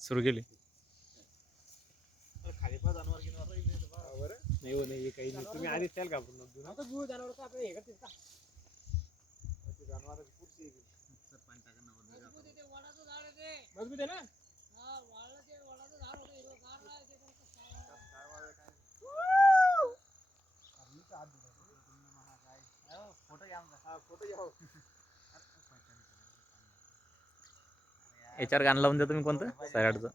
सुरू केली. पण नाही हो नाही काही नाही. तुम्ही आधीच त्याला घाबरून नव्हतो ना आता गुळ जनावर का आपल्याला हे करतील का? ते जनावराची पुढची आहे. ती. मजबूत आहे ना काय? वाळलं काय नाही. हा, फोटो घ्या हो. याच्यावर गाणं लावून द्या तुम्ही कोणतं? सैराटचं.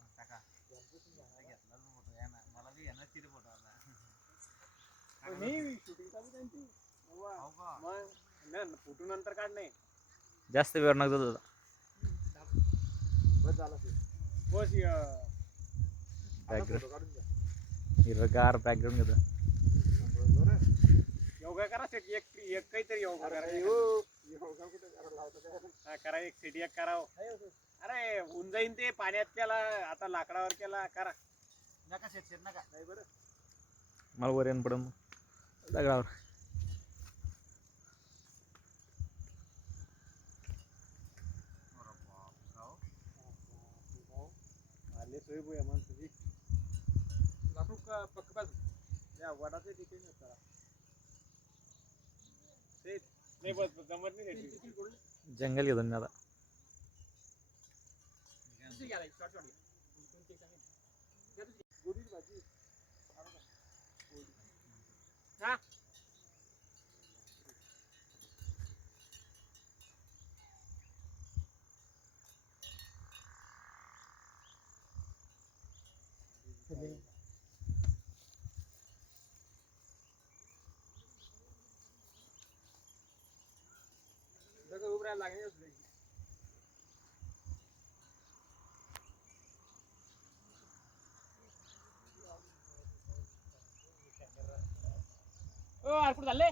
फोटो नंतर काढ नाही जास्त वेळ नका जाऊ बस झालं बस बॅकग्राऊंड काढून बॅकग्राऊंड घेतो. योगा करा सेट एक एक काहीतरी योगा करा हो. योगा कुठे करा लावतो करा एक सेट एक करावं. अरे जाईन ते पाण्यात केला आता लाकडावर केला करा. नाही बरं. मला वर येऊन पडून. दगडावर. आले सोय बुया माणसाची. लाकूड का- पक्क बाजू? या वडाचे ठिकाणी नाही करा नाही बस जमत नाही जंगल घेतो मी आता. गोबीची भाजी जसं उभं लागेल कुठं चालले